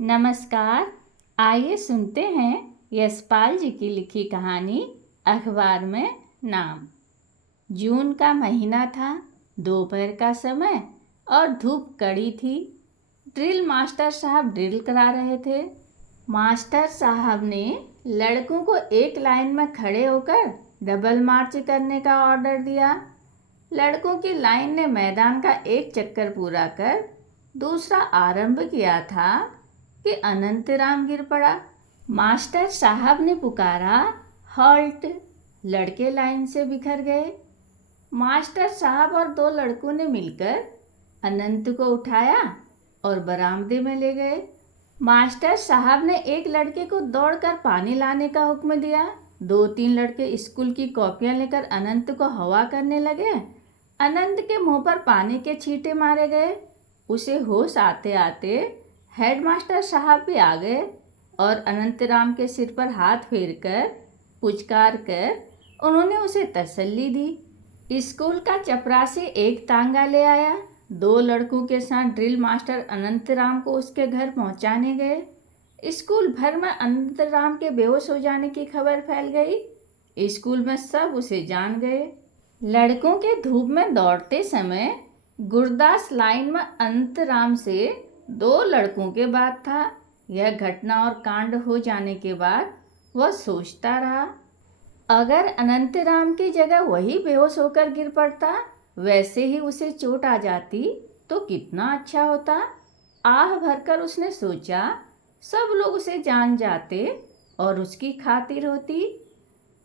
नमस्कार। आइए सुनते हैं यशपाल जी की लिखी कहानी अखबार में नाम। जून का महीना था, दोपहर का समय और धूप कड़ी थी। ड्रिल मास्टर साहब ड्रिल करा रहे थे। मास्टर साहब ने लड़कों को एक लाइन में खड़े होकर डबल मार्च करने का ऑर्डर दिया। लड़कों की लाइन ने मैदान का एक चक्कर पूरा कर दूसरा आरंभ किया था कि अनंतराम गिर पड़ा। मास्टर साहब ने पुकारा, हॉल्ट। लड़के लाइन से बिखर गए। मास्टर साहब और दो लड़कों ने मिलकर अनंत को उठाया और बरामदे में ले गए। मास्टर साहब ने एक लड़के को दौड़कर पानी लाने का हुक्म दिया। दो तीन लड़के स्कूल की कॉपियां लेकर अनंत को हवा करने लगे। अनंत के मुंह पर पानी के छींटे मारे गए। उसे होश आते आते हेडमास्टर साहब भी आ गए और अनंतराम के सिर पर हाथ फेरकर पुचकार कर उन्होंने उसे तसल्ली दी। स्कूल का चपरासी एक तांगा ले आया। दो लड़कों के साथ ड्रिल मास्टर अनंतराम को उसके घर पहुंचाने गए। स्कूल भर में अनंतराम के बेहोश हो जाने की खबर फैल गई। स्कूल में सब उसे जान गए। लड़कों के धूप में दौड़ते समय गुरदास लाइन में अनंतराम से दो लड़कों के बाद था। यह घटना और कांड हो जाने के बाद वह सोचता रहा, अगर अनंतराम की जगह वही बेहोश होकर गिर पड़ता, वैसे ही उसे चोट आ जाती तो कितना अच्छा होता। आह भरकर उसने सोचा, सब लोग उसे जान जाते और उसकी खातिर होती।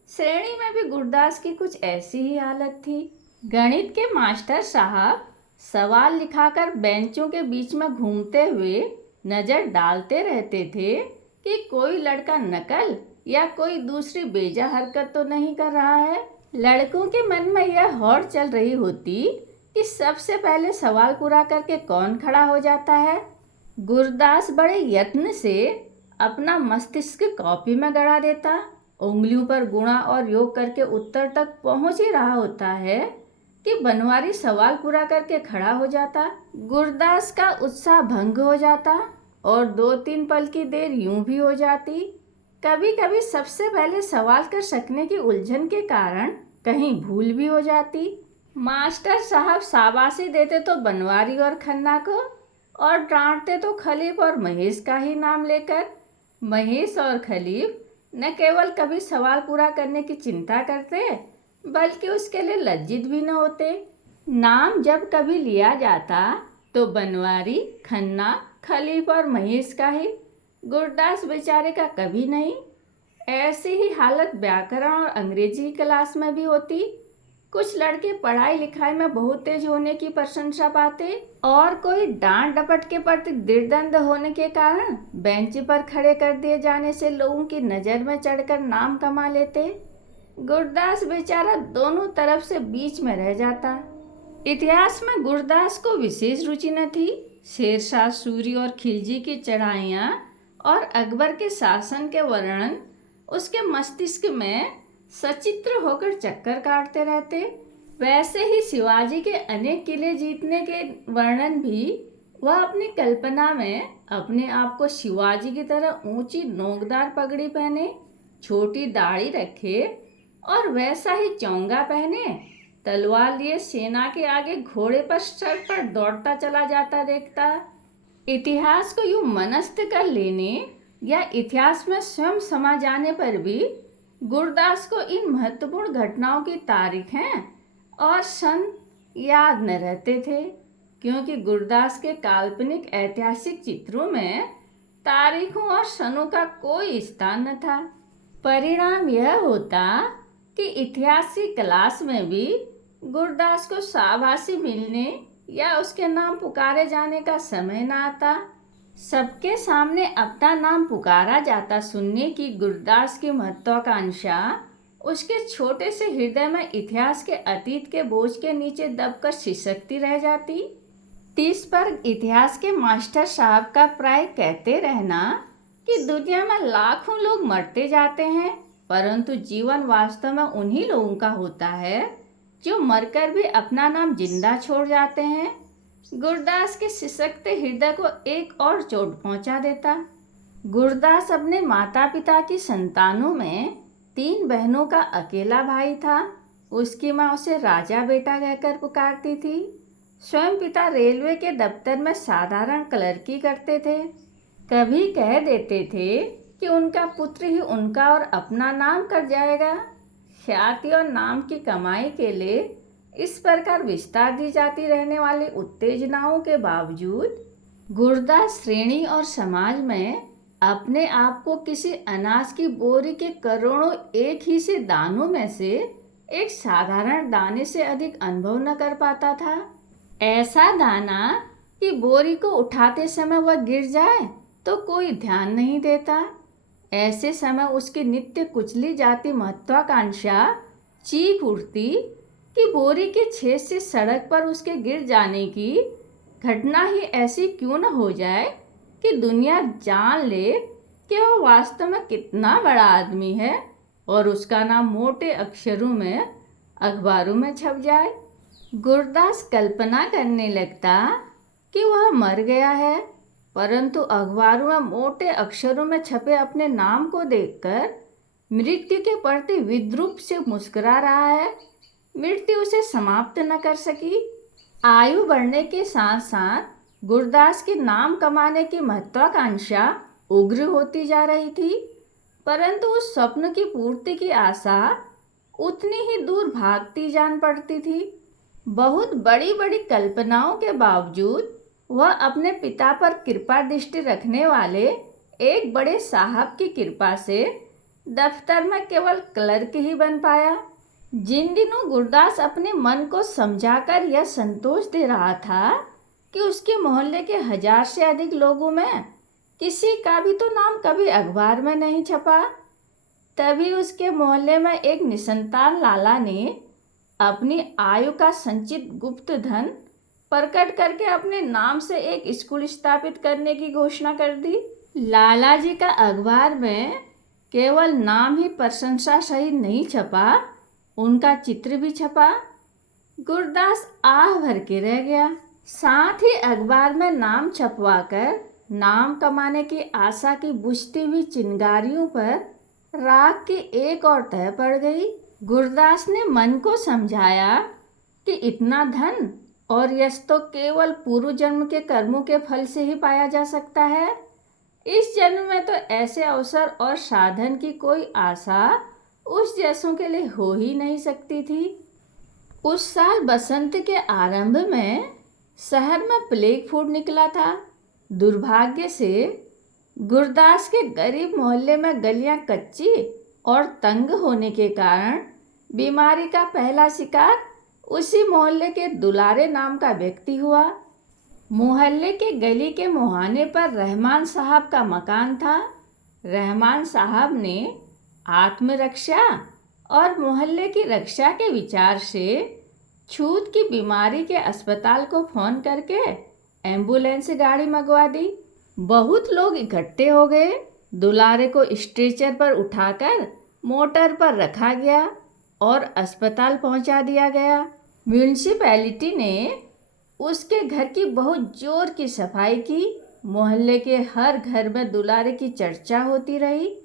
श्रेणी में भी गुरदास की कुछ ऐसी ही हालत थी। गणित के मास्टर साहब सवाल लिखाकर बेंचों के बीच में घूमते हुए नजर डालते रहते थे कि कोई लड़का नकल या कोई दूसरी बेजा हरकत तो नहीं कर रहा है। लड़कों के मन में यह होड़ चल रही होती कि सबसे पहले सवाल पूरा करके कौन खड़ा हो जाता है। गुरदास बड़े यत्न से अपना मस्तिष्क कॉपी में गड़ा देता। उंगलियों पर गुणा और योग करके उत्तर तक पहुंच ही रहा होता है कि बनवारी सवाल पूरा करके खड़ा हो जाता। गुरदास का उत्साह भंग हो जाता और दो तीन पल की देर यूं भी हो जाती। कभी कभी सबसे पहले सवाल कर सकने की उलझन के कारण कहीं भूल भी हो जाती। मास्टर साहब शाबाशी देते तो बनवारी और खन्ना को और डांटते तो खलीफ और महेश का ही नाम लेकर। महेश और खलीफ न केवल कभी सवाल पूरा करने की चिंता करते बल्कि उसके लिए लज्जित भी न होते। नाम जब कभी लिया जाता तो बनवारी, खन्ना, खलीफ और महेश का ही, गुरदास बेचारे का कभी नहीं। ऐसी ही हालत व्याकरण और अंग्रेजी क्लास में भी होती। कुछ लड़के पढ़ाई लिखाई में बहुत तेज होने की प्रशंसा पाते और कोई डांट डपट के प्रति निर्दंड होने के कारण बेंच पर खड़े कर दिए जाने से लोगों की नज़र में चढ़कर नाम कमा लेते। गुरदास बेचारा दोनों तरफ से बीच में रह जाता। इतिहास में गुरदास को विशेष रुचि न थी। शेरशाह सूरी और खिलजी की चढ़ाइयाँ और अकबर के शासन के वर्णन उसके मस्तिष्क में सचित्र होकर चक्कर काटते रहते। वैसे ही शिवाजी के अनेक किले जीतने के वर्णन भी वह अपनी कल्पना में अपने आप को शिवाजी की तरह ऊंची नोकदार पगड़ी पहने, छोटी दाढ़ी रखे और वैसा ही चोंगा पहने, तलवार लिए सेना के आगे घोड़े पर सर पर दौड़ता चला जाता देखता। इतिहास को यूं मनस्थ कर लेने या इतिहास में स्वयं समा जाने पर भी गुरदास को इन महत्वपूर्ण घटनाओं की तारीखें और सन याद न रहते थे, क्योंकि गुरदास के काल्पनिक ऐतिहासिक चित्रों में तारीखों और सनों का कोई स्थान न था। परिणाम यह होता कि इतिहास की क्लास में भी गुरदास को शाबाशी मिलने या उसके नाम पुकारे जाने का समय न आता। सबके सामने अपना नाम पुकारा जाता सुनने की गुरदास की महत्वाकांक्षा उसके छोटे से हृदय में इतिहास के अतीत के बोझ के नीचे दबकर सिसकती रह जाती। 30 पर इतिहास के मास्टर साहब का प्राय कहते रहना कि दुनिया में लाखों लोग मरते जाते हैं, परंतु जीवन वास्तव में उन्हीं लोगों का होता है जो मरकर भी अपना नाम जिंदा छोड़ जाते हैं। गुरदास के सिसकते हृदय को एक और चोट पहुंचा देता। गुरदास अपने माता पिता की संतानों में 3 बहनों का अकेला भाई था। उसकी माँ उसे राजा बेटा कहकर पुकारती थी। स्वयं पिता रेलवे के दफ्तर में साधारण क्लर्की करते थे। कभी कह देते थे कि उनका पुत्र ही उनका और अपना नाम कर जाएगा। ख्याति और नाम की कमाई के लिए इस प्रकार विस्तार दी जाती रहने वाली उत्तेजनाओं के बावजूद गुरदास श्रेणी और समाज में अपने आप को किसी अनाज की बोरी के करोड़ों एक ही से दानों में से एक साधारण दाने से अधिक अनुभव न कर पाता था। ऐसा दाना कि बोरी को उठाते समय वह गिर जाए तो कोई ध्यान नहीं देता। ऐसे समय उसकी नित्य कुचली जाती महत्वाकांक्षा चीख उठती कि बोरी के छेद से सड़क पर उसके गिर जाने की घटना ही ऐसी क्यों न हो जाए कि दुनिया जान ले कि वह वास्तव में कितना बड़ा आदमी है और उसका नाम मोटे अक्षरों में अखबारों में छप जाए। गुरदास कल्पना करने लगता कि वह मर गया है, परंतु अखबारों में मोटे अक्षरों में छपे अपने नाम को देखकर मृत्यु के प्रति विद्रूप से मुस्कुरा रहा है। मृत्यु उसे समाप्त न कर सकी। आयु बढ़ने के साथ साथ गुरदास के नाम कमाने की महत्वाकांक्षा उग्र होती जा रही थी, परंतु उस स्वप्न की पूर्ति की आशा उतनी ही दूर भागती जान पड़ती थी। बहुत बड़ी बड़ी कल्पनाओं के बावजूद वह अपने पिता पर कृपा दृष्टि रखने वाले एक बड़े साहब की कृपा से दफ्तर में केवल क्लर्क ही बन पाया। जिन दिनों गुरदास अपने मन को समझाकर यह संतोष दे रहा था कि उसके मोहल्ले के 1000 से अधिक लोगों में किसी का भी तो नाम कभी अखबार में नहीं छपा, तभी उसके मोहल्ले में एक निसंतान लाला ने अपनी आयु का संचित गुप्त धन प्रकट करके अपने नाम से एक स्कूल स्थापित करने की घोषणा कर दी। लाला जी का अखबार में केवल नाम ही प्रशंसा सहित नहीं छपा, उनका चित्र भी छपा। गुरदास आह भर के रह गया। साथ ही अखबार में नाम छपवाकर नाम कमाने की आशा की बुझती हुई चिंगारियों पर राख की एक और तह पड़ गई। गुरदास ने मन को समझाया कि इतना धन और यश तो केवल पूर्व जन्म के कर्मों के फल से ही पाया जा सकता है। इस जन्म में तो ऐसे अवसर और साधन की कोई आशा उस जैसों के लिए हो ही नहीं सकती थी। उस साल बसंत के आरंभ में शहर में प्लेग फूट निकला था। दुर्भाग्य से गुरदास के गरीब मोहल्ले में गलियां कच्ची और तंग होने के कारण बीमारी का पहला शिकार उसी मोहल्ले के दुलारे नाम का व्यक्ति हुआ। मोहल्ले के गली के मुहाने पर रहमान साहब का मकान था। रहमान साहब ने आत्मरक्षा और मोहल्ले की रक्षा के विचार से छूत की बीमारी के अस्पताल को फोन करके एम्बुलेंस गाड़ी मंगवा दी। बहुत लोग इकट्ठे हो गए। दुलारे को स्ट्रेचर पर उठाकर मोटर पर रखा गया और अस्पताल पहुंचा दिया गया। म्यूनिसिपैलिटी ने उसके घर की बहुत जोर की सफाई की। मोहल्ले के हर घर में दुलारे की चर्चा होती रही।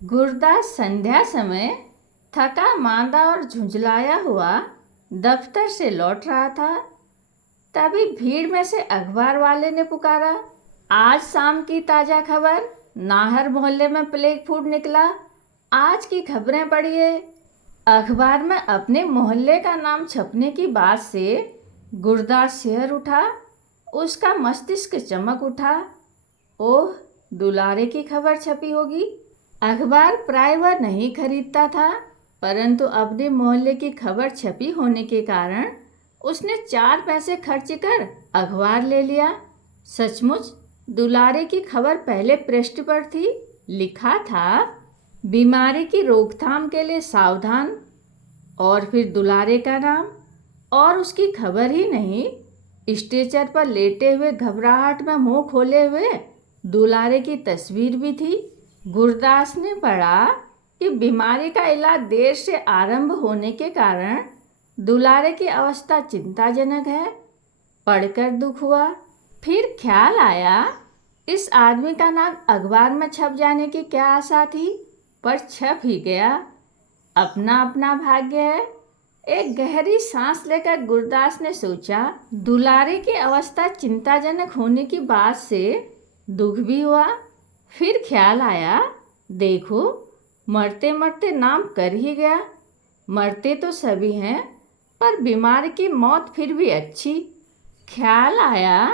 गुरदास संध्या समय थका मांदा और झुंझलाया हुआ दफ्तर से लौट रहा था। तभी भीड़ में से अखबार वाले ने पुकारा, आज शाम की ताज़ा खबर, नाहर मोहल्ले में प्लेग फूट निकला, आज की खबरें पढ़िए। अखबार में अपने मोहल्ले का नाम छपने की बात से गुरदास सिहर उठा। उसका मस्तिष्क चमक उठा। ओह, दुलारे की खबर छपी होगी। अखबार प्राय वह नहीं खरीदता था, परंतु अपने मोहल्ले की खबर छपी होने के कारण उसने 4 पैसे खर्च कर अखबार ले लिया। सचमुच दुलारे की खबर पहले पृष्ठ पर थी। लिखा था, बीमारी की रोकथाम के लिए सावधान, और फिर दुलारे का नाम और उसकी खबर ही नहीं, स्ट्रेचर पर लेटे हुए घबराहट में मुंह खोले हुए दुलारे की तस्वीर भी थी। गुरदास ने पढ़ा कि बीमारी का इलाज देर से आरंभ होने के कारण दुलारे की अवस्था चिंताजनक है पढ़कर दुख हुआ। फिर ख्याल आया, इस आदमी का नाम अखबार में छप जाने की क्या आशा थी, पर छप ही गया। अपना अपना भाग्य है। एक गहरी सांस लेकर गुरदास ने सोचा, दुलारे की अवस्था चिंताजनक होने की बात से दुख भी हुआ। फिर ख्याल आया, देखो मरते मरते नाम कर ही गया। मरते तो सभी हैं, पर बीमारी की मौत फिर भी अच्छी। ख्याल आया,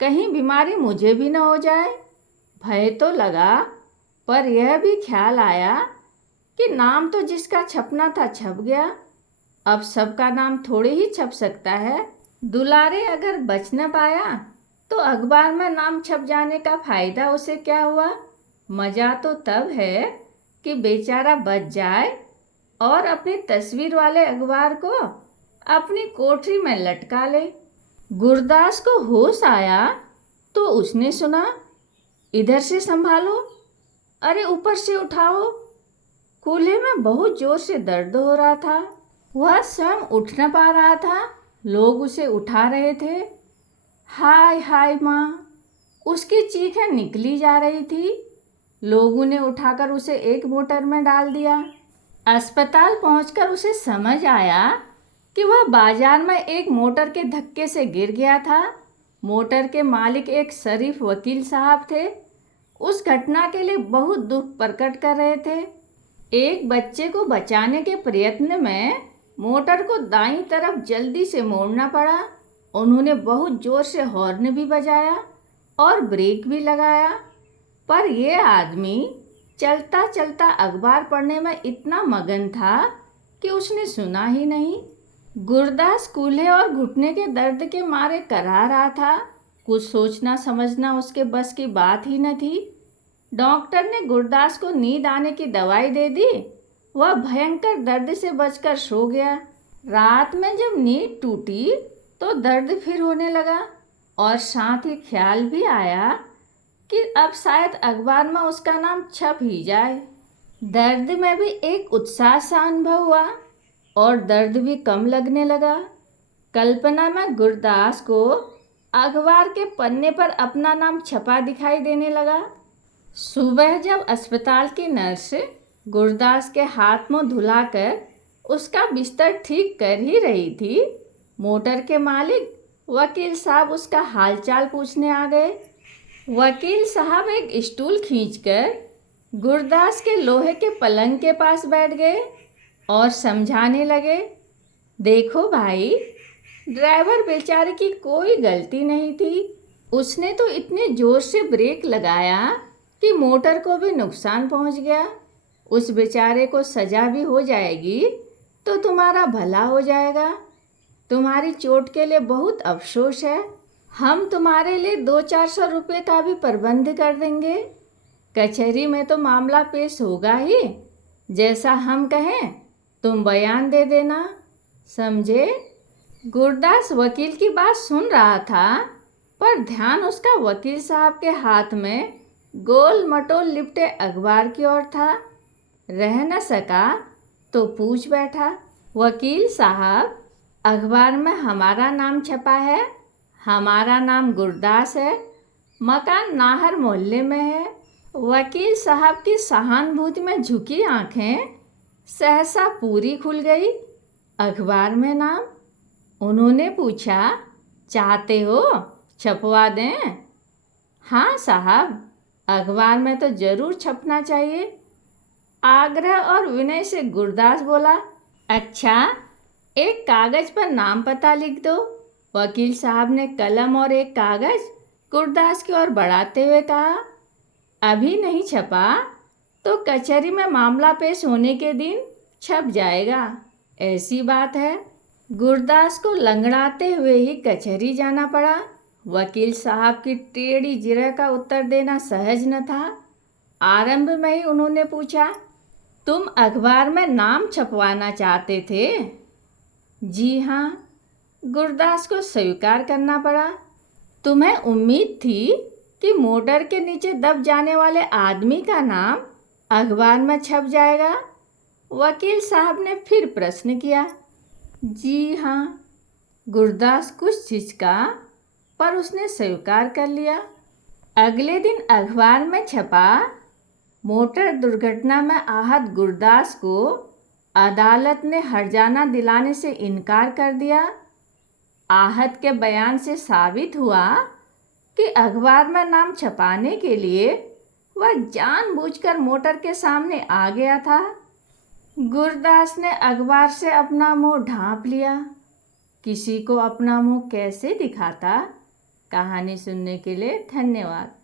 कहीं बीमारी मुझे भी न हो जाए। भय तो लगा, पर यह भी ख्याल आया कि नाम तो जिसका छपना था छप गया। अब सबका नाम थोड़े ही छप सकता है। दुलारे अगर बच न पाया तो अखबार में नाम छप जाने का फायदा उसे क्या हुआ। मज़ा तो तब है कि बेचारा बच जाए और अपनी तस्वीर वाले अखबार को अपनी कोठरी में लटका ले। गुरदास को होश आया तो उसने सुना, इधर से संभालो, अरे ऊपर से उठाओ। कूल्हे में बहुत जोर से दर्द हो रहा था। वह स्वयं उठ न पा रहा था, लोग उसे उठा रहे थे। हाय हाय माँ, उसकी चीखें निकली जा रही थी। लोगों ने उठाकर उसे एक मोटर में डाल दिया। अस्पताल पहुंचकर उसे समझ आया कि वह बाजार में एक मोटर के धक्के से गिर गया था। मोटर के मालिक एक शरीफ वकील साहब थे। उस घटना के लिए बहुत दुख प्रकट कर रहे थे। एक बच्चे को बचाने के प्रयत्न में मोटर को दाईं तरफ जल्दी से मोड़ना पड़ा। उन्होंने बहुत जोर से हॉर्न भी बजाया और ब्रेक भी लगाया, पर यह आदमी चलता चलता अखबार पढ़ने में इतना मगन था कि उसने सुना ही नहीं। गुरदास कूल्हे और घुटने के दर्द के मारे करा रहा था। कुछ सोचना समझना उसके बस की बात ही न थी। डॉक्टर ने गुरदास को नींद आने की दवाई दे दी। वह भयंकर दर्द से बचकर सो गया। रात में जब नींद टूटी तो दर्द फिर होने लगा और साथ ही ख्याल भी आया कि अब शायद अखबार में उसका नाम छप ही जाए। दर्द में भी एक उत्साह सा अनुभव हुआ और दर्द भी कम लगने लगा। कल्पना में गुरदास को अखबार के पन्ने पर अपना नाम छपा दिखाई देने लगा। सुबह जब अस्पताल की नर्स गुरदास के हाथ मुंह धुलाकर उसका बिस्तर ठीक कर ही रही थी, मोटर के मालिक वकील साहब उसका हालचाल पूछने आ गए। वकील साहब एक स्टूल खींचकर गुरदास के लोहे के पलंग के पास बैठ गए और समझाने लगे, देखो भाई, ड्राइवर बेचारे की कोई गलती नहीं थी। उसने तो इतने जोर से ब्रेक लगाया कि मोटर को भी नुकसान पहुंच गया। उस बेचारे को सजा भी हो जाएगी तो तुम्हारा भला हो जाएगा। तुम्हारी चोट के लिए बहुत अफसोस है। हम तुम्हारे लिए 200-400 रुपये का भी प्रबंध कर देंगे। कचहरी में तो मामला पेश होगा ही। जैसा हम कहें तुम बयान दे देना, समझे। गुरदास वकील की बात सुन रहा था, पर ध्यान उसका वकील साहब के हाथ में गोल मटोल लिपटे अखबार की ओर था। रह न सका तो पूछ बैठा, वकील साहब, अखबार में हमारा नाम छपा है। हमारा नाम गुरदास है। मकान नाहर मोहल्ले में है। वकील साहब की सहानुभूति में झुकी आंखें सहसा पूरी खुल गई। अखबार में नाम? उन्होंने पूछा, चाहते हो छपवा दें? हाँ साहब, अखबार में तो ज़रूर छपना चाहिए। आग्रह और विनय से गुरदास बोला। अच्छा, एक कागज़ पर नाम पता लिख दो। वकील साहब ने कलम और एक कागज़ गुरदास की ओर बढ़ाते हुए कहा। अभी नहीं छपा तो कचहरी में मामला पेश होने के दिन छप जाएगा, ऐसी बात है। गुरदास को लंगड़ाते हुए ही कचहरी जाना पड़ा। वकील साहब की टेढ़ी जिरह का उत्तर देना सहज न था। आरंभ में ही उन्होंने पूछा, तुम अखबार में नाम छपवाना चाहते थे? जी हाँ, गुरदास को स्वीकार करना पड़ा। तुम्हें उम्मीद थी कि मोटर के नीचे दब जाने वाले आदमी का नाम अखबार में छप जाएगा? वकील साहब ने फिर प्रश्न किया। जी हाँ, गुरदास कुछ झिझका पर उसने स्वीकार कर लिया। अगले दिन अखबार में छपा, मोटर दुर्घटना में आहत गुरदास को अदालत ने हर्जाना दिलाने से इनकार कर दिया। आहत के बयान से साबित हुआ कि अखबार में नाम छपाने के लिए वह जानबूझकर मोटर के सामने आ गया था। गुरदास ने अखबार से अपना मुंह ढांप लिया। किसी को अपना मुंह कैसे दिखाता? कहानी सुनने के लिए धन्यवाद।